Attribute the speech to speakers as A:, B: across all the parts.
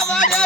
A: மாவாடே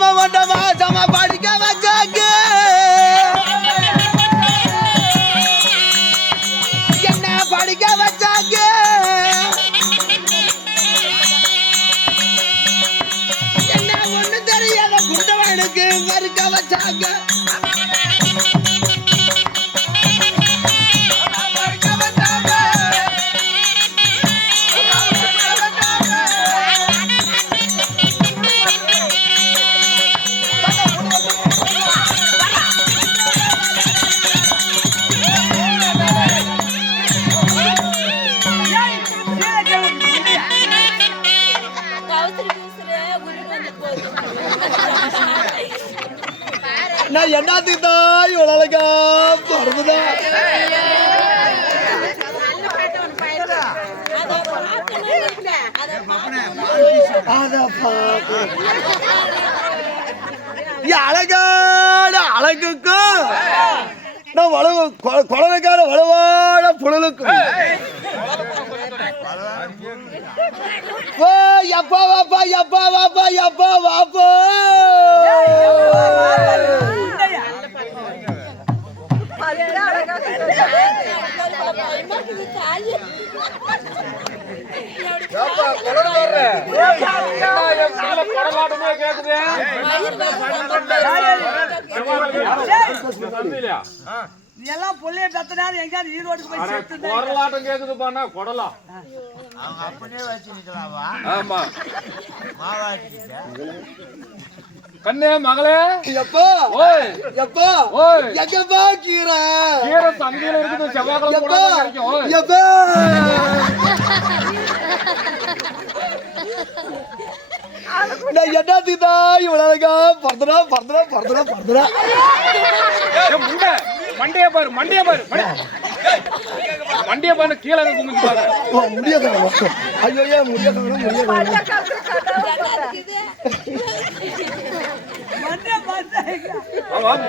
A: வருஷமா ஒன்ற அழகான அழகுக்கும் நான் வளவு குழந்தைக்கார வலுவான புழலுக்கும் ஓ எப்பா வாப்பா எப்பா வாப்பா எப்பா வாப்பா
B: பயமாக்குது
C: எல்லாம் புள்ளைய தத்தினாலும் எங்கேயாவது ஈரோடுக்கு போய் செத்து
D: குரலாட்டம் கேக்குது பாண்ணா குடலாம் ஆமா. கண்ணே மகளே.
A: எப்பா?
D: ஓய்.
A: எப்பா?
D: ஓய்.
A: எங்கப்பா கீரை?
D: கீரை சந்தையில இருக்குது செவ்வாய்க்கிழமை கூட
A: எப்பா?
D: கிடைக்கும். ஓய்.
A: எப்பா? நான் என்னத்துக்கு தான் இவ்வளவு அழகா பறந்துடா பறந்துடா பறந்துடா பறந்துடா
D: மண்டைய பாரு மண்டைய பாரு மண்டை- மண்டைய பாரு கீழே குமிஞ்சு பாரு
A: முடியாது ஐயோ ஏன் முடியாது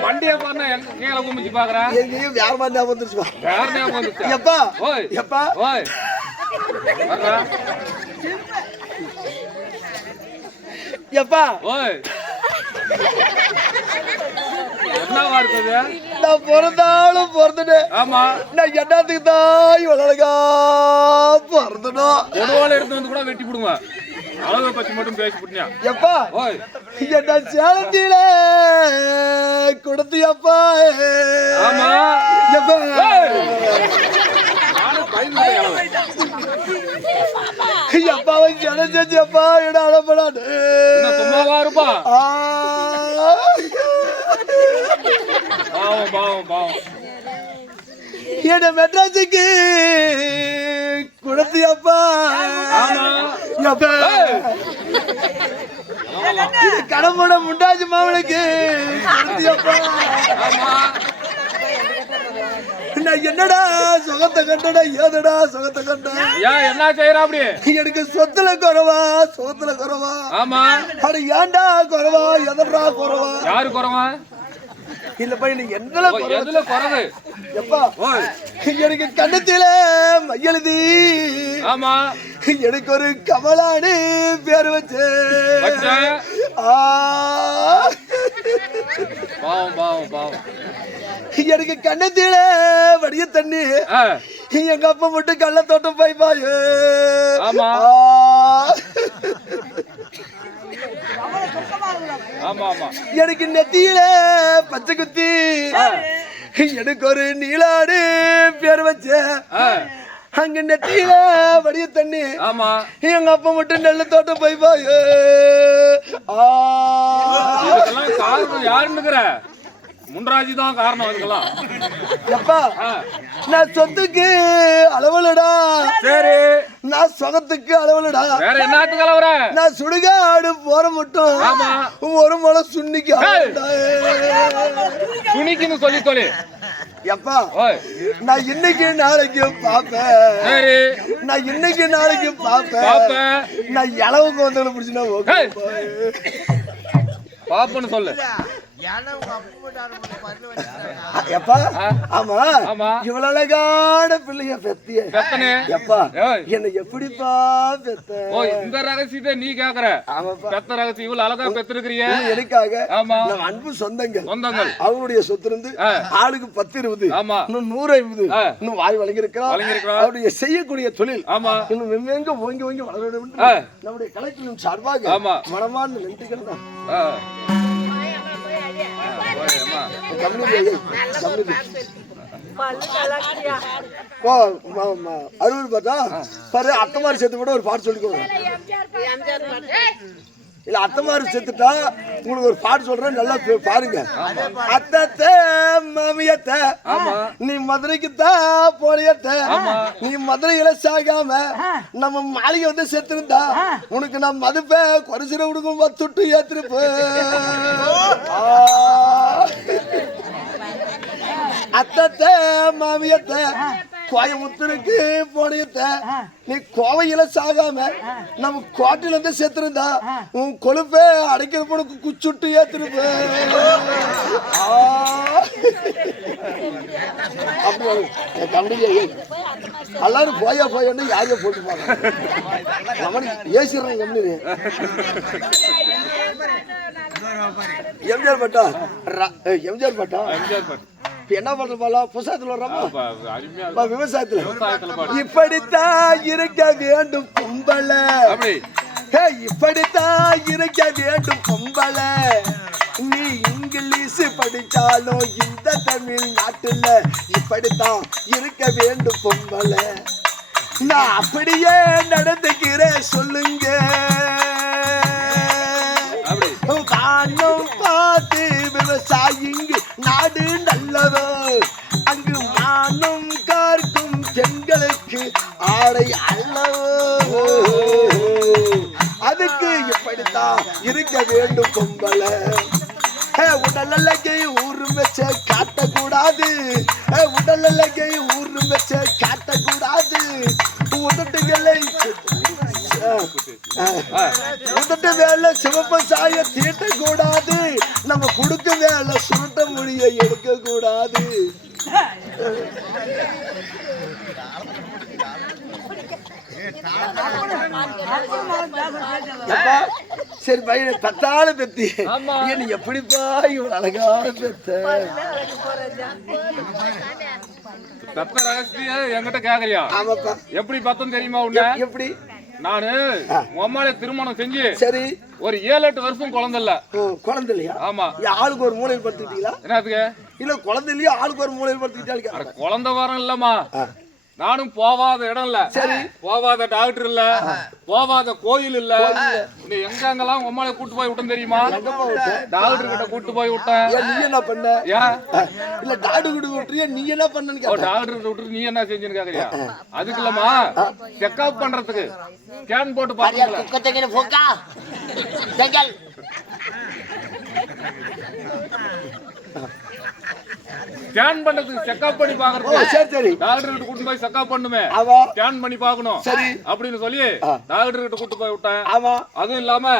D: மண்டைய பாருனா கீழே குமிஞ்சு பாக்குறா
A: எங்கேயும் வேற மாதிரி ஞாபகம் வந்துருச்சுப்பா
D: வேற ஞாபகம் வந்துச்சா
A: எப்பா
D: ஓய்
A: எப்பா எப்பா?
D: ஓய். என்னவா இருக்குது?
A: நான் பிறந்தாலும் பிறந்துட்டேன்.
D: ஆமா.
A: நான் என்னத்துக்கு இவ்வளவு அழகா பிறந்தனும்
D: கொடுவால எடுத்து வந்து கூட வெட்டி போடுங்க. அழகை பத்தி மட்டும் பேசி புட்டியா
A: எப்பா?
D: ஓய்.
A: என்ன சேலத்தில கொடுத்து எப்பா?
D: ஆமா.
A: எப்பா? ஜனம் செஞ்சு எப்பா இட அடப்படாது
D: என்ன சும்மாவா இருப்பா
A: ஆ.
D: பாவம் பாவம் பாவம்
A: என்ன மெட்ராஸுக்கு கொடுத்து எப்பா இது கடம்புட முண்டாஜி மாவனுக்கு கொடுத்து எப்பா நான் என்னடா? சுகத்தை கண்டடா ஏதடா சுகத்தை கண்ட?
D: ஏன் என்ன செய்யறா அப்படி?
A: எனக்கு சொத்துல குறவா சொத்துல குறவா?
D: ஆமா.
A: அட ஏன்டா குறவா எதடா குறவா?
D: யாரு குறவா?
A: இல்லப்பா
D: ஓ,
A: குறவா?
D: எதுல குறவு?
A: எப்பா? எனக்கு கண்ணத்தில மையெழுதி.
D: ஆமா.
A: எனக்கு ஒரு கமலானு பேர் வச்சு.
D: பாவம் பாவம் பாவம்.
A: எனக்கு கண்ணத்தில வடிய தண்ணி. எங்க அப்பா மட்டும் கள்ள தோட்டம் போய் பாயு
D: ஆமா.
A: எனக்கு நெத்தியில பச்சை குத்தி. எனக்கு ஒரு நீலாடு பேர் வச்ச. அங்க நெத்தியில வடிய தண்ணி.
D: ஆமா.
A: எங்க அப்பா மட்டும் நெல்லு தோட்டம் போய் பாயு ஆ.
D: முன்ராஜி தான் காரணம் அதுக்கெல்லாம்.
A: எப்பா நான் சொத்துக்கு அளவுலடா.
D: சரி.
A: நான் சுகத்துக்கு அளவுலடா.
D: வேற என்னத்துக்கு கலவர?
A: நான் சுடுகாடு போற மட்டும்.
D: ஆமா.
A: ஒரு முளை சுண்ணிக்கு அளவுடா.
D: துணிக்குன்னு சொல்லி சொல்லி
A: எப்பா நான் இன்னைக்கு நாளைக்கு பாப்பேன். நான் இன்னைக்கு நாளைக்கு பாப்பேன். நான் இளவுக்கு வந்தவங்களை பிடிச்சினா ஓகே.
D: ஏய். பாப்பன்னு சொல்லு.
A: எப்பா
D: ஆ.
A: ஆமா
D: ஆமா.
A: இவ்வளவு அழகான பிள்ளைய பெத்திய
D: பெத்தனே
A: எப்பா. என்னை எப்படிப்பா பெத்த
D: ஓ இந்த ரகசியத்தை நீ கேக்குற பெத்த ரகசியம் இவ்வளவு அழகா பெத்திருக்கிறிய
A: எனக்காக
D: ஆமா
A: நம்ம அன்பு சொந்தங்கள்
D: சொந்தங்கள்
A: அவருடைய சொத்து இருந்து. ஆளுக்கு பத்து இருபது
D: ஆமா.
A: இன்னும் நூறு ஐம்பது. இன்னும் வாய் வழங்கியிருக்கிறோம்
D: வழங்கியிருக்கிறோம்.
A: அவருடைய செய்யக்கூடிய தொழில்
D: ஆமா
A: இன்னும் வெவ்வேங்க ஓங்கி ஓங்கி வளர வேண்டும். நம்முடைய கலைக்குழுவின் சார்பாக
D: ஆமா.
A: மனமான நன்றிகள் தான் அறுபது பார்த்தா பாரு அத்தமாரி சேர்த்து கூட ஒரு பாட்டு சொல்லிக்கோங்க இல்ல அத்தமாரி செத்துட்டா உங்களுக்கு ஒரு பாட்டு சொல்றேன் நல்லா பாருங்க. அத்தத்தை மாமியத்த நீ மதுரைக்கு தான் போறியத்த நீ மதுரையில சாகாம நம்ம மாளிகை வந்து செத்துருந்தா உனக்கு நான் மதுப்ப குறைச்சிட கொடுக்கும் பத்துட்டு ஏத்திருப்பு. அத்தத்தை மாமியத்த கோயமுத்தூருக்கு போனியத்த நீ கோவையில சாகாம நம்ம கோட்டையில இருந்து செத்துருந்தா உன் கொழுப்பே அடைக்கிற பொண்ணுக்கு குச்சுட்டு ஏத்திருப்ப. எல்லாரும் போயா போயான்னு யாரையோ போட்டு நம்மளுக்கு ஏசிடுறேன் கம்பெனி எம்ஜிஆர் பட்டா? எம்ஜிஆர் பட்டா?
D: எம்ஜிஆர் பாட்டு.
A: என்ன பண்ற பாலா? புதுசாத்துல வர்றோமா? விவசாயத்துல. இப்படித்தான் இருக்க வேண்டும் பொம்பள இப்படித்தான் இருக்க வேண்டும் பொம்பள நீ இங்கிலீஷ் படிச்சாலும் இந்த தமிழ் நாட்டுல இப்படித்தான் இருக்க வேண்டும் பொம்பள நான் அப்படியே நடந்துக்கிறேன் சொல்லுங்க. வானம் பார்த்து விவசாயிங்க நாடு நல்லதோ அங்கு மானம் கார்க்கும் பெண்களுக்கு ஆடை அல்லவோ அதுக்கு இப்படித்தான் இருக்க வேண்டும் கும்பல உடல் அழகை ஊரும் வச்ச காட்டக்கூடாது. உடல் அழகை ஊரும் வச்ச காட்டக்கூடாது. உதட்டுகளை உதட்டு வேலை சிவப்பு சாய தீட்டக்கூடாது. நம்ம குடுக்க வேலை சுருட்ட எடுக்க கூடாது சரி பையனை பத்தால பெத்தி. என்ன எப்படிப்பா இவன் அழகான பெத்த?
D: பெத்த ரகசியம் என்கிட்ட கேக்குறியா? எப்படி பத்தம் தெரியுமா உன்ன?
A: எப்- எப்படி?
D: நானு உம்மாலே திருமணம் செஞ்சு
A: சரி.
D: ஒரு ஏழு எட்டு வருஷம் குழந்தை இல்ல.
A: குழந்தை இல்லையா?
D: ஆமா.
A: ஆளுக்கு ஒரு மூலையில் படுத்துக்கிட்டீங்களா?
D: என்னத்துக்கு?
A: இல்ல குழந்தை இல்லையா ஆளுக்கு ஒரு மூலையில்
D: அட
A: படுத்துக்கிட்டாலும்
D: குழந்தை வரம் இல்லம்மா. நானும் போவாத இடம் இல்ல
A: சரி.
D: போவாத டாக்டர் இல்ல. போவாத கோயில் இல்ல. இந்த எங்க அங்கெல்லாம் உம்மாலே கூட்டு போய் விட்டேன் தெரியுமா? டாக்டர் கிட்ட கூட்டு போய் விட்டேன்.
A: நீ என்ன பண்ண?
D: ஏன்?
A: இல்ல டாடு கிட்ட விட்டுறியா? நீ என்ன கேட்டேன்.
D: டாக்டர் கிட்ட விட்டு நீ என்ன செஞ்சுன்னு கேக்குறியா? அதுக்கு இல்லம்மா செக்அப் பண்றதுக்கு ஸ்கேன் போட்டு பாத்தீங்களா
E: குக்கத்தங்கின போக்கா? செங்கல்.
D: ஸ்கேன் பண்றதுக்கு செக்அப் பண்ணி
A: ஓ
D: பாக்குறதுக்கு
A: சரி சரி.
D: டாக்டர் கிட்ட கூட்டு போய் செக்அப் பண்ணுமே. ஸ்கேன் பண்ணி பார்க்கணும்.
A: சரி.
D: அப்படின்னு சொல்லி டாக்டர் கிட்ட கூட்டு போய் விட்டேன்.
A: ஆமா.
D: அதுவும் இல்லாம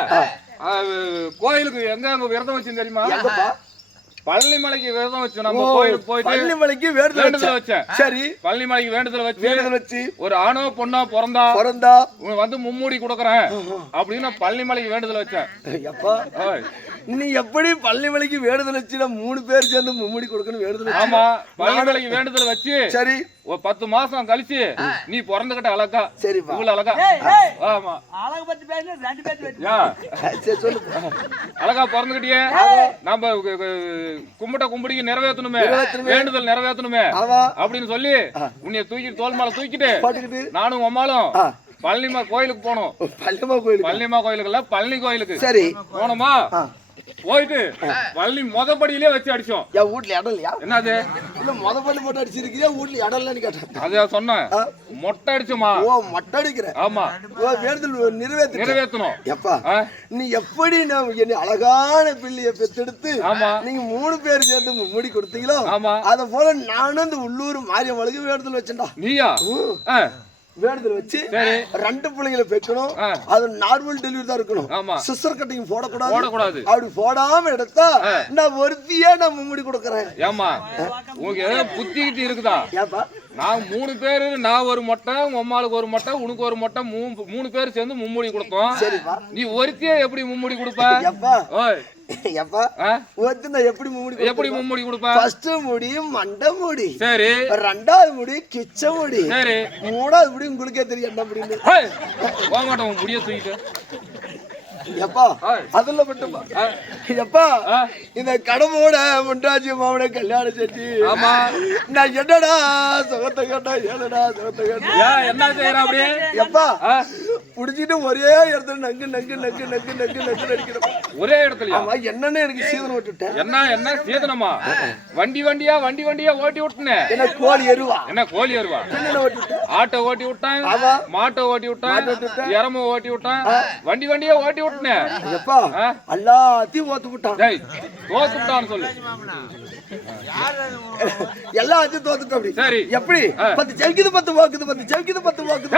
D: கோயிலுக்கு எங்க அங்க விரதம் வச்சு தெரியுமா?
A: எங்கப்பா?
D: பழனி மலைக்கு விரதம் வச்சு நம்ம கோயிலுக்கு போயிட்டு
A: பள்ளிமலைக்கு வேண்டுதல் வச்சேன். சரி.
D: பழனி மலைக்கு வேண்டுதல் வச்சு
A: வேண்டுதல் வச்சு.
D: ஒரு ஆணோ பொண்ணோ பிறந்தா
A: பிறந்தா.
D: வந்து மும்மூடி கொடுக்குறேன் அப்படின்னு நான் பழனி மலைக்கு வேண்டுதல் வச்சேன்.
A: எப்பா. நீ எப்படி பள்ளிமலைக்கு வேண்டுதல் வச்சு நான் மூணு பேர் சேர்ந்து மும்முடி கொடுக்கணும் வேண்டுதல் வச்சு?
D: ஆமா பழனி மலைக்கு வேண்டுதல் வச்சு
A: சரி.
D: ஒரு பத்து மாசம் கழிச்சு நீ பிறந்துகிட்ட அழகா
A: சரிப்பா
D: இவ்வளவு அழகா. ஆமா.
C: அழகு பத்தி பேசு ரெண்டு பேச்சு பேசு
D: ஏன்
A: சரி சொல்லு.
D: அழகா பிறந்துகிட்டியே. நம்ம கும்பிட்ட கும்பிடிக்கு நிறைவேற்றணுமே.
A: நிறைவேத்தணுமே.
D: வேண்டுதல் நிறைவேற்றணுமே.
A: ஆமா
D: அப்படின்னு சொல்லி உன்னைய தூக்கிட்டு தோல் மேல தூக்கிட்டு நானும் அம்மாளும்
A: ஆ.
D: பழனிமா கோயிலுக்கு போனோம்.
A: பள்ளிமா கோயிலுக்கு.
D: பழனிமா கோயிலுக்கு இல்ல பழனி கோயிலுக்கு.
A: சரி.
D: போனோமா? போயிட்டு பழனி மொதப்படியிலே வச்சு அடிச்சோம்.
A: என் வீட்ல இடம் இல்லையா?
D: என்னது?
A: இல்ல முத பண்ணி போட்டு அடிச்சிருக்கியா வீட்ல இடம் இல்லைன்னு கேட்டேன்.
D: அத சொன்னேன். மொட்டை அடிச்சோமா?
A: ஓ மட்டை அடிக்கிற
D: ஆமா.
A: ஓ வேண்டுதல் நிறைவேற்ற
D: நிறைவேற்றணும்
A: எப்பா? நீ எப்படி நான் என்னை அழகான பிள்ளைய பெத்தெடுத்து
D: ஆமா.
A: நீங்க மூணு பேர் சேர்ந்து முடி கொடுத்தீங்களோ?
D: ஆமா.
A: அத போல நானும் இந்த உள்ளூர் மாரியம்மளுக்கு வேண்டுதல் வச்சேன்டா.
D: நீயா. ஆ.
A: வேண்டுதல் வச்சு ரெண்டு பிள்ளைங்களை பெக்கணும். அது நார்மல் டெலிவரி தான் இருக்கணும். சிஸ்டர் கட்டிங் போடக்கூடாது.
D: போடக்கூடாது.
A: அப்படி போடாம எடுத்தா நான் ஒருத்தியே நான் மும்முடி கொடுக்குறேன்.
D: ஏமா உங்களுக்கு ஏதோ புத்தி கிட்டி இருக்குதா?
A: ஏப்பா
D: நான் மூணு பேரு நான் ஒரு மொட்டை உங்க அம்மாளுக்கு ஒரு மொட்டை உனக்கு ஒரு மொட்டை மூணு மூணு பேர் சேர்ந்து மும்முடி கொடுத்தோம். நீ ஒருத்தியே எப்படி மும்முடி கொடுப்ப?
A: எப்படி மும்முடி
D: எப்படி மும்முடி கொடுப்ப?
A: ஃபர்ஸ்ட் முடி மண்டை முடி.
D: சரி.
A: ரெண்டாவது முடி கிச்ச முடி.
D: சரி.
A: மூணாவது முடி உங்களுக்கே தெரியும் என்ன முடியும்
D: போக மாட்டேன் உன் முடிய தூக்கிட்டு.
A: எப்பா. அதுல மட்டுமா? எப்பா. இந்த கடம்போட முண்டாச்சி மாவன கல்யாணம் செஞ்சு
D: ஆமா.
A: நான் என்னடா சுகத்தை கேட்டா ஏதடா சுகத்தை
D: ஏன் என்ன செய்யற அப்படியே?
A: எப்பா புடிச்சிட்டு ஒரே இடத்துல நங்கு நங்கு நங்கு நங்கு நங்கு நங்கு நடிக்கிறப்ப
D: ஒரே இடத்துலயா?
A: ஆமா என்னன்னு எனக்கு சீதனம் விட்டுட்டேன்
D: என்ன என்ன சேதனமா? வண்டி வண்டியா வண்டி வண்டியா ஓட்டி விட்டுனேன்
A: என்ன கோழி எருவா?
D: என்ன கோழி
A: விட்டுட்டேன்
D: ஆட்டோ ஓட்டி விட்டான். மாட்டை ஓட்டி விட்டான் எரம ஓட்டி விட்டான் வண்டி வண்டியா ஓட்டி விட்டுனேன்
A: எப்பா? எல்லாத்தையும் ஓத்து விட்டான்.
D: டேய் தோத்து விட்டான்னு சொல்லு.
A: எல்லாத்தையும் தோத்துட்டோம் அப்படி.
D: சரி.
A: எப்படி. பத்து ஜெயிக்குது பத்து வாக்குது பத்து ஜெயிக்குது பத்து வாக்குது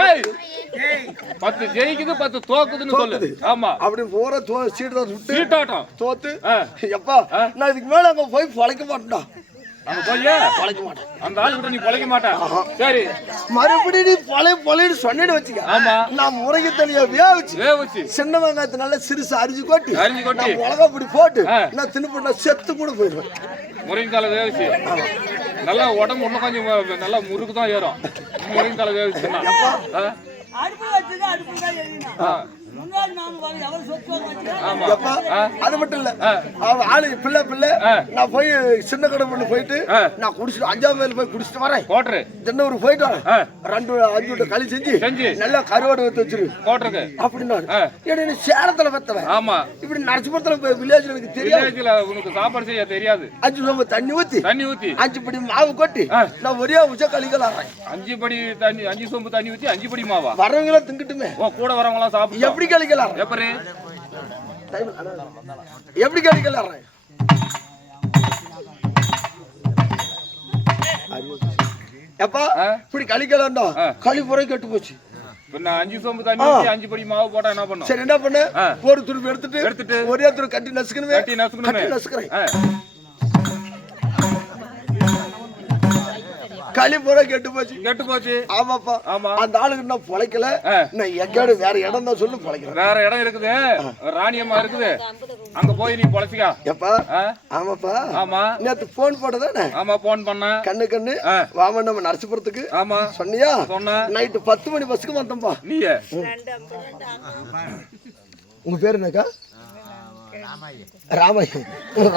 D: பத்து ஜெயிக்குது பத்து தோக்குதுன்னு சொல்லு.
A: தோக்குது.
D: ஆமா.
A: அப்படி போற சீட்டு தான் விட்டு
D: சீட்டாட்டம்
A: தோத்து.
D: ஆ.
A: எப்பா நான் இதுக்கு மேல அங்க போய் பழைக்க மாட்டேன்டா.
D: அங்க போய்
A: பழைக்க மாட்டேன்.
D: அந்த ஆளு கூட நீ பொழைக்க மாட்ட சரி.
A: மறுபடியும் நீ பழைய பழையன்னு சொன்னிட்டு வச்சுக்க.
D: ஆமா.
A: நான் முறைக்கு தனியா வேவிச்சு
D: வேவுச்சு
A: சின்ன வெங்காயத்தை நல்லா சிறுசு அரிஞ்சு கொட்டி
D: அரிஞ்சு கொட்டி.
A: மிளகா பொடி போட்டு
D: ஆ.
A: நான் தின்னு செத்து கூட போயிடுவேன்.
D: முருங்கைக்கால வேவிச்சு நல்லா உடம்பு இன்னும் கொஞ்சம் நல்லா முறுக்கு தான் ஏறும். முருங்கைக்கால வேவிச்சுன்னா
A: அது மட்டும் இல்ல. அவன் ஆளு பிள்ளை பிள்ளை. நான் போய் சின்ன கடை பண்ணி போயிட்டு. நான் குடிச்சிட்டு அஞ்சாம் மேல போய் குடிச்சிட்டு வரேன்.
D: கோட்டரு
A: தின்னூர் போயிட்டு வரேன். ரெண்டு அஞ்சு விட்டு களி செஞ்சு
D: செஞ்சு.
A: நல்லா கருவாடு எடுத்து வச்சிரு.
D: கோட்டருக்கு
A: நீ சேலத்துல பெத்தவன்.
D: ஆமா.
A: இப்படி நரசிபுரத்துல வில்லேஜ்ல எனக்கு தெரியாது.
D: உனக்கு சாப்பாடு செய்ய தெரியாது.
A: அஞ்சு சோம்பு தண்ணி ஊத்தி
D: தண்ணி ஊத்தி.
A: அஞ்சு படி மாவு கொட்டி. நான் ஒரே உச்ச களிக்கலாம்
D: அஞ்சு படி தண்ணி அஞ்சு சொம்பு தண்ணி ஊத்தி அஞ்சு படி மாவா?
A: வரவங்கள திங்கிட்டுமே
D: ஓ கூட வரவங்க எல்லாம் சாப்பிட்டு
A: எப்படி களிக்கலாம்
D: எப்படி?
A: களிக்கலாம் எப்பா. இப்படி. களி புறம் கெட்டு போச்சு.
D: அஞ்சு சொம்பு தண்ணி அஞ்சு படி மாவு போட்டா என்ன பண்ணும்?
A: சரி என்ன பண்ணு. ஒரு துருப்பு எடுத்துட்டு
D: எடுத்துட்டு
A: ஒரே துரு கட்டி நசுக்கணுமே.
D: கட்டி நசுக்கணுமே.
A: நசுக்கிறேன். களி புறம் கெட்டு போச்சு.
D: கெட்டு போச்சு.
A: ஆமாப்பா.
D: ஆமா.
A: அந்த ஆளுக்கு நான் பொழைக்கல. நான் எங்கேயாவது வேற இடம் தான் சொல்லி பொழைக்கிறேன்.
D: வேற இடம் இருக்குது. ராணியம்மா இருக்குது. அங்க போய் நீ பொழைச்சிக்கா.
A: எப்பா? ஆமாப்பா.
D: ஆமா.
A: நேத்து போன் போட்டதானே?
D: ஆமா போன் பண்ண.
A: கண்ணு கண்ணு. வாமன் நம்ம நரசிபுரத்துக்கு.
D: ஆமா.
A: சொன்னியா?
D: சொன்ன.
A: நைட்டு பத்து மணி பஸ்ஸுக்கு வந்தோம்பா
D: நீயே.
A: உங்க பேர் என்னக்கா? ராமையா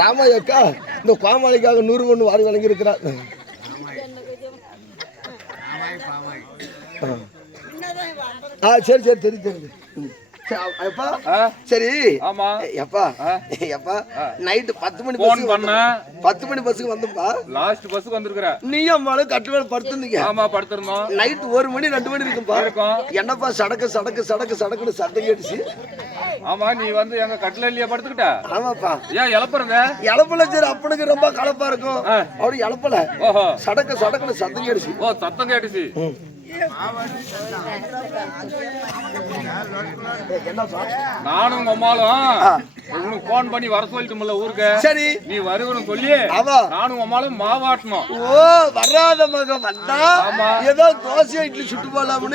A: ராமையாக்கா இந்த கோமாளிக்காக நூறு ஒன்று வாரி வழங்கி ஆ சரி சரி தெரியும் தெரியுது ம். சரி,
D: ஆமா.
A: எப்பா எப்பா நைட்டு பத்து மணி
D: போன் பண்ண.
A: பத்து மணி பஸ்ஸுக்கு வந்தோம்பா
D: லாஸ்ட் பஸ்ஸுக்கு வந்திருக்கிற.
A: நீயும் அம்மாலும் கட்டு மேல படுத்துருந்தீங்க.
D: ஆமா படுத்திருந்தோம்.
A: நைட்டு ஒரு மணி ரெண்டு மணி இருக்கும்பா.
D: இருக்கும்.
A: என்னப்பா சடக்கு சடக்கு சடக்கு சடக்குன்னு சத்தம் கேட்டுச்சு.
D: ஆமா நீ வந்து எங்க கட்டில இல்லையா படுத்துக்கிட்ட?
A: ஆமாப்பா.
D: ஏன் இழப்புறங்க
A: இழப்பல சரி அப்பனுக்கு ரொம்ப கலப்பா இருக்கும். அப்படி இழப்பல சடக்கு சடக்குன்னு சத்தம் கேட்டுச்சு.
D: ஓ சத்தம் கேட்டுச்சு. நானும் அம்மாலும் உனக்கு போன் பண்ணி வர சொல்லிட்டுமில்ல ஊருக்கு.
A: சரி.
D: நீ வருவனு சொல்லி நானும் அம்மாலும் மாவாட்டணும்
A: ஓ வராத மகன் வந்தா. ஏதோ தோசை இட்லி சுட்டு
D: போடலாம்.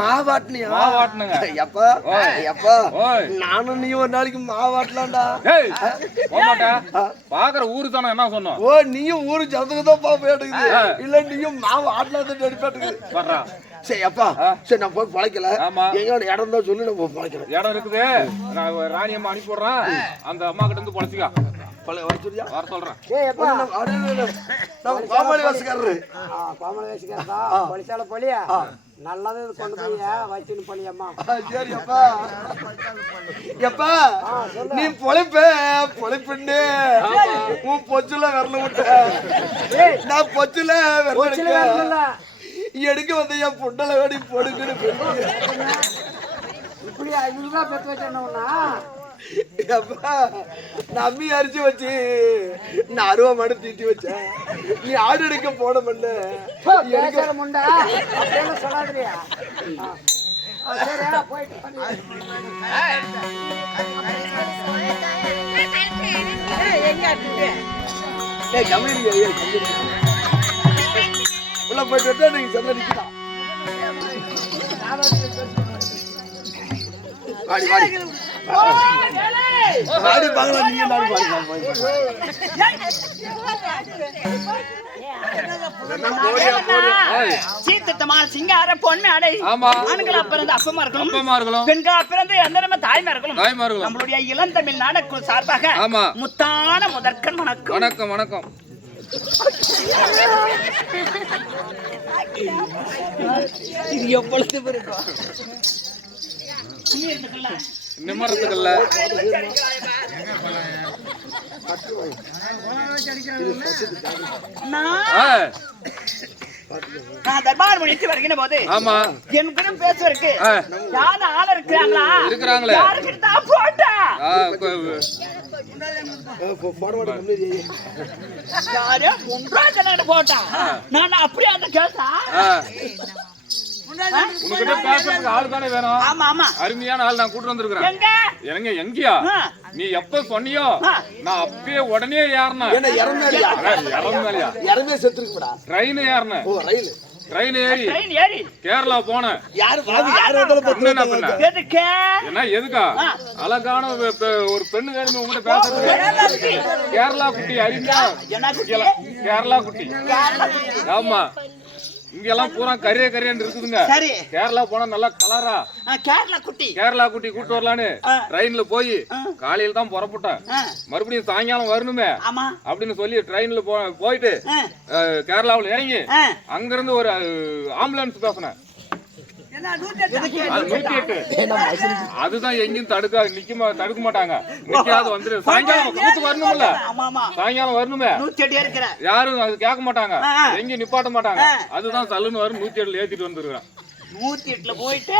A: மாவாட்டினியா?
D: மாவாட்டுனுங்க.
A: எப்பா. எப்பா. நானும் நீ ஒரு நாளைக்கு மாவாட்டலாம்டா.
D: பாக்குற ஊரு தானே என்ன சொன்னோம்?
A: ஓ நீயும் ஊரு ஜனத்துக்கு தான் பாப்ப எடுக்குது
D: ஆ.
A: இல்ல நீயும் மாவு ஆட்டலாம் எடுப்பாட்டுக்குது
D: வர்றா.
A: சரி அப்பா. சரி நான் போய் பழைக்கல. எங்க இடம் தான் சொல்லி நான் போய் பழைக்கிறேன்.
D: இடம் இருக்குது. நான் ராணி அம்மா அனுப்பி விடுறேன் அந்த அம்மா கிட்ட இருந்து பொழைச்சிக்கா.
A: பழைய வச்சுரியா
D: வர சொல்றேன்.
A: நம்ம கோமாளி வாசக்காரரு
F: கோமல வச்சுக்கிறதா பொலிச்சால பொலியா நல்லது கொண்டு போய் வச்சுன்னு பொலியம்மா
A: ஆ, சரி அப்பா. எப்பா நீ பொழைப்ப பொழைப்புண்டு உன் பொச்சுல விரல விட்ட நான் பொச்சுல விரல எடுக்க எடுக்க வந்த என் பொண்டலை வேடி பொடுக்குன்னு
F: இப்படியா? இதுதான் பெற்று வச்சேன்னா
A: அம்மி அரிச்சு வச்சு நான் அருவா மடு தீட்டி வச்சேன். நீ ஆடு எடுக்க போட
F: சரி போயிட்டு பண்ணு.
B: எங்க
A: உள்ள போயிட்டு வந்தா நீங்க செல்ல நிக்கலாம் வாடி வாடி வாடி பார்க்கலாம் நீங்க நானும் பார்க்கலாம் போய்.
E: சீத்தத்தமா சிங்கார பொண்ணு அடை
D: ஆமா.
E: ஆண்களா பிறந்த அப்பமா இருக்கணும்
D: அப்பமா இருக்கணும்.
E: பெண்களா பிறந்து எந்த தாய்மா இருக்கணும்
D: தாய்மா இருக்கணும்.
E: நம்மளுடைய இளந்தமிழ் நாடக்குழு சார்பாக. முத்தான முதற்கண் வணக்கம்
D: வணக்கம் வணக்கம்
E: இது எப்பொழுது இருக்கும்
D: நிம்மறதுக்கு இல்ல
E: நான் நான் தர்பார் முடித்து வருகிற போது
D: ஆமா.
E: என் கூட பேசுவதற்கு ஆள் இருக்கிறாங்களா?
D: இருக்கிறாங்களே.
E: யாருக்கிட்ட போட்டா?
D: ஆ, கொ-
A: ஆ, போ- போட மாட்டேன் கம்பெனி ஏய்.
E: யாரு? முன்றா ஜனகிட்ட போட்டா. நான் அப்படியே அந்த கேட்டா?
D: ஆ. உனக்கிட்ட பேசுறதுக்கு ஆள் தானே வேணும்?
E: ஆமா ஆமா.
D: அருமையான ஆள் நான் கூட்டு வந்திருக்கிறேன்.
E: எங்க?
D: எங்க எங்கயா. நீ எப்ப சொன்னியோ. நான் அப்பயே உடனே ஏறினேன். இறந்தாலியா
A: இறந்தே செத்துருக்குடா
D: ட்ரெயின் ஏறினேன்.
A: ஓ ரயில்.
D: ட்ரெயின் ஏறி
E: ட்ரெயின் ஏறி.
D: கேரளா போனேன். என்ன.
E: எதுக்கு?
D: என்ன எதுக்கா?
E: ஆ.
D: அழகான ஒரு பெண்ணு வேணுமே உங்ககிட்ட பேசுறது கேரளா குட்டி.
E: குட்டி?
D: கேரளா குட்டி. ஆமா. இங்க எல்லாம் பூரா கரிய கரியன்னு இருக்குதுங்க.
E: சரி.
D: கேரளா போனா நல்லா கலரா
E: கேரளா குட்டி.
D: கேரளா குட்டி கூட்டு வரலான்னு. ட்ரெயின்ல போய் காலையில தான் புறப்பட்டேன். மறுபடியும் சாயங்காலம் வரணுமே அப்படின்னு சொல்லி ட்ரெயின்ல போயிட்டு கேரளாவுல இறங்கி. அங்கிருந்து ஒரு ஆம்புலன்ஸ் பேசினேன். அதுதான் எங்கேயும் தடுக்க நிக்க தடுக்க மாட்டாங்க நிக்காது வந்துரு. சாயங்காலம் கூத்து வரணும்ல? சாயங்காலம் வரணுமே? யாரும் அது கேட்க மாட்டாங்க. எங்கேயும் நிப்பாட்ட மாட்டாங்க. அதுதான் சல்லுன்னு வரும். நூத்தி ஏழுல ஏத்திட்டு வந்துருக்கேன்
E: நூத்தி எட்டுல போயிட்டு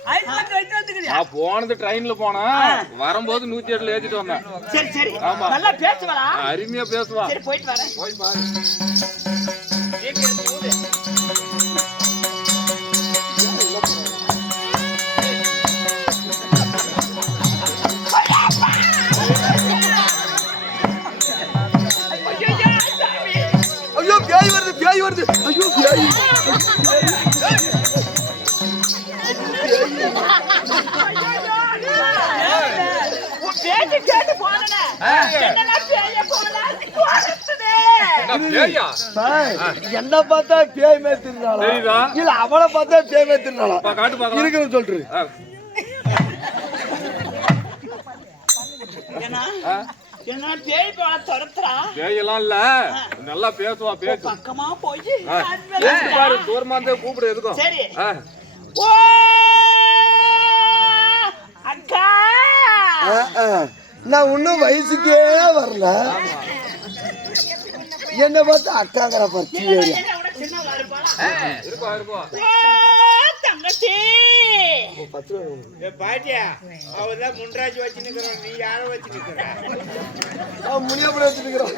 D: நான் போனது ட்ரெயின்ல போனா வரும்போது நூத்தி எட்டுல ஏத்திட்டு வந்தேன்.
E: சரி சரி.
D: ஆமா.
E: நல்லா பேசுவாளா
D: அருமையா பேசுவா.
E: சரி போயிட்டு வரேன்.
D: போய் பாரு. என்ன
A: பார்த்தா பேய்
D: தெரியுதா?
A: இல்ல அவளை பார்த்தா பேய்
D: பார்க்கலாம்.
A: இருக்குன்னு
D: ஆ,
E: என்ன
D: ஆ,
E: என்ன பேய் போல துரத்துறா.
D: பேயெல்லாம் இல்ல. நல்லா பேசுவா பேசு.
E: பக்கமா போய்
D: பாரு தூரமா இருந்தே கூப்பிடு எதுக்கும்?
E: சரி. ஓ அக்கா.
A: நான் இன்னும் வயசுக்கே வரல. என்ன பார்த்து அக்காங்கிற பத்தி
G: பாட்டியா அவர்தான் முன்ராஜ் வச்சு நிக்கிறோம் நீ யார வச்சு நிக்கிற?
A: முனியாபுரம் வச்சுருக்கிறோம்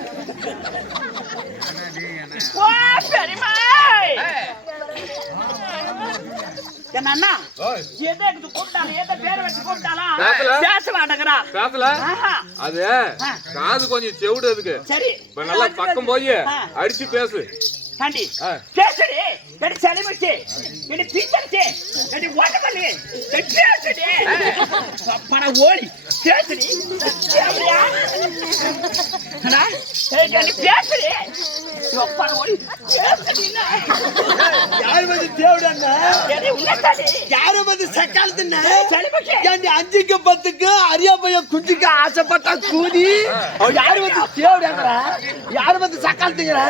E: ஓ பெரியம்மாய் என்ன அண்ணா
D: ஓய்,
E: எதை எனக்கு கூப்பிட்டாலும் எதை பேரை வச்சு கூப்பிட்டாலும்
D: பேசல?
E: பேச மாட்டேங்கிறா
D: பேசல
E: ஆஹா,
D: அது காது கொஞ்சம் செவிடு அதுக்கு.
E: சரி.
D: இப்ப நல்லா பக்கம் போய். அடிச்சு பேசு.
E: ஆண்டி
D: ஆ.
E: பேசுடி எடி சளிமிச்சு எடி பிச்சரிச்சு எடி ஓட்ட பண்ணி பேசுடி அப்பனா ஓடி பேசுடி பேசுடி அப்பனா ஓடி பேசுடின்னா
A: யாரு வந்து தேவடா?
E: எடி உன்னதாடி
A: யாரு வந்து சக்காலத்துன
E: சளிமிச்சு
A: ஏண்டி அஞ்சுக்கு பத்துக்கு அரியா பையன் குஞ்சுக்கு ஆசைப்பட்டா கூதி யாரு வந்து தேவடாங்கிற யாரு வந்து சக்காலத்துங்கிற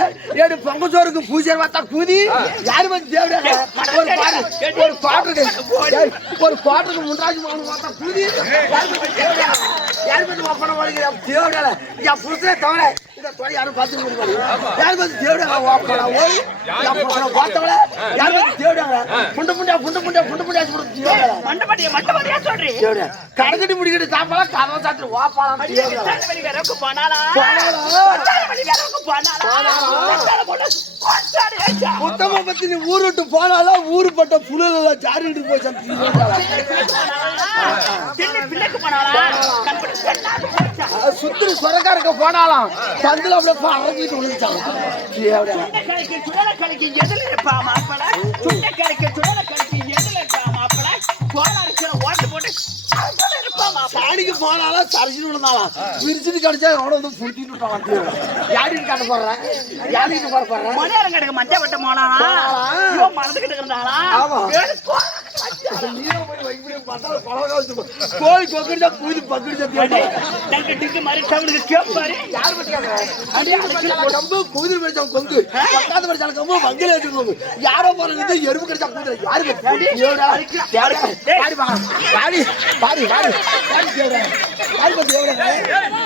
A: ஏடு பொங்க சோறுக்கு பூஜை பார்த்தா கூதி யாரு வந்து தேவடாங்க ஒரு பாட்டு ஒரு ஏய், ஒரு பாட்டுக்கு முன்றாஜ் மகன் பார்த்தா கூதி யாரு வந்து வந்து ஒப்பனை வலிக்கிற தேவடால என் புருஷனை தவிர இந்த தொலை யாரும் பார்த்துக்க முடியாது. யார் பார்த்து தேவையா வாப்படா ஓய் யார் பார்த்து பார்த்தவள. யார் பார்த்து தேவையா புண்டு புண்டா புண்டு புண்டா புண்டு புண்டா தேவையா
E: மண்டபடியா மண்டபடியா சொல்றீ?
A: தேவையா கடைக்கட்டி முடிக்கிட்டு சாப்பாடா கதவை சாத்து வாப்பாலாம் தேவையா
E: மணி வேறக்கு போனாளா?
A: போனாளா? உத்தம பத்தி நீ ஊர் விட்டு போனாலும் ஊரு பட்ட புழுல ஜாரிட்டு போச்சு. சுத்திரி சொரக்காரக்க போனாலாம். சந்தில அப்படியே அரங்கிட்டு விழுந்துச்சாங்க
E: சுண்டை கலைக்கு சுடலை கலைக்கு எதில் இருப்பா மாப்பிள? சுண்டை கலைக்கு சுடலை கலைக்கு எதில் இருப்பா மாப்பிள? கோல இருக்கிற ஓட்டு போட்டு
A: சாணிக்கு போனாலும் சரிச்சு விழுந்தாலாம். விரிச்சுட்டு கடிச்சா எவ்வளோ வந்து புடிச்சிட்டு விட்டான் யாரிட்டு காட்ட போடுறேன் யாரிட்டு போட போடுறேன்
E: மணியாரம் கடைக்கு மஞ்சள் வெட்ட? இவன் மறந்துகிட்டு வச்சு
A: கோழி கொக்கடிச்சா பூதி பக்கடிச்சா
E: டிங்கு மாதிரி டவுனுக்கு கேப்பாரு
A: யார் பச்சாங்க கம்பு குதிரை படிச்சான் கொங்கு. பக்காத்து படிச்சாங்க கம்பு வங்கில வச்சு கொங்கு. யாரோ போறது எறும்பு கடிச்சா குதிரை. யாரு பாடி பாடி பாடி. பாடி பாடி யாரு பத்தி எவ்வளோ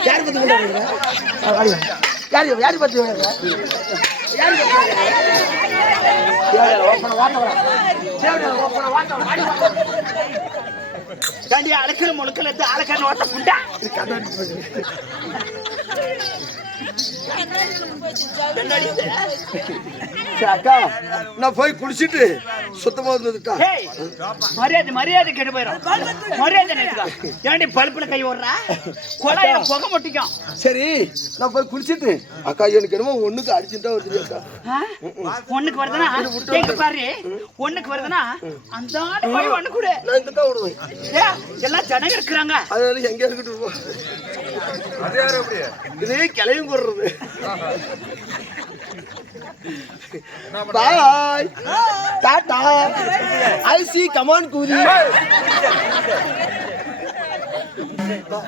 A: யார் பத்தி எவ்வளோ யார் யாரு பத்தி எவ்வளோ வாட்டவரா
E: தாண்டி அழுக்கிற முழுக்கல எடுத்து அழகான ஓட்ட புண்டா
A: அக்கா நான் போய் குளிச்சிட்டு சுத்தமா
E: ஹேய், மரியாதை மரியாதை கெட்டு போயிடும் மரியாதை ஏன்டி பல்புல கை ஓடுறா? கொலையில புகை முட்டிக்கும்.
A: சரி நான் போய் குளிச்சிட்டு அக்கா எனக்கு என்னமோ ஒண்ணுக்கு அடிச்சுட்டா வருது அக்கா?
E: ஒண்ணுக்கு வருதுன்னா பாரு. ஒண்ணுக்கு வருதுன்னா அந்த போய் ஒண்ணு கூட.
A: நான் விடுவேன்.
E: எல்லாம் ஜனங்க இருக்கிறாங்க.
A: அது எங்க இருக்கட்டும் போ. இது கிளையும் போடுறது bye. Tata. I see come on கூதி